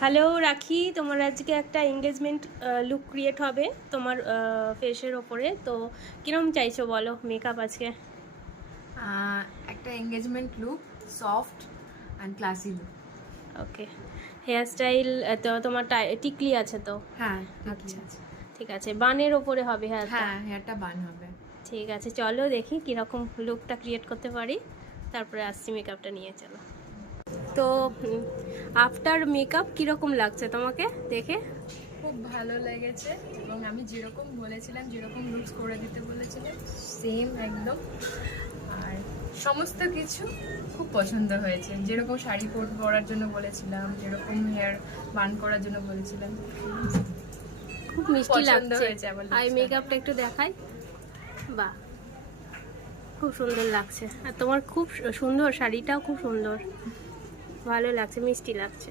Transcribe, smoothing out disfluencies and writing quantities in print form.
Hello রাখি, তোমার আজকে একটা এঙ্গেজমেন্ট লুক ক্রিয়েট হবে তোমার ফেসের ওপরে। তো কিরম চাইছো বলো মেকআপ আজকে? একটা engagement look, soft and classy look. Okay, hair style তো তোমার টিকলি আছে তো? হ্যাঁ, আচ্ছা ঠিক আছে, বানের ওপরে হবে হেয়ারটা বান হবে। ঠিক আছে, চলো দেখি কীরকম লুকটা ক্রিয়েট করতে পারি, তারপরে আসছি মেকআপটা নিয়ে। চলো। তো আফটার মেকআপ কীরকম লাগছে তোমাকে দেখে? খুব ভালো লেগেছে এবং আমি যেরকম বলেছিলাম, যেরকম লুকস করে দিতে বলেছিলাম সেম একদম। আর সমস্ত কিছু খুব পছন্দ হয়েছে। যেরকম শাড়ি পরার জন্য বলেছিলাম, যেরকম হেয়ার বান করার জন্য বলেছিলাম, খুব মিষ্টি পছন্দ লাগছে। হয়েছে আমার আই মেকআপটা একটু দেখাই। বাহ, খুব সুন্দর লাগছে। আর তোমার খুব সুন্দর শাড়িটাও খুব সুন্দর, ভালো লাগছে, মিষ্টি লাগছে।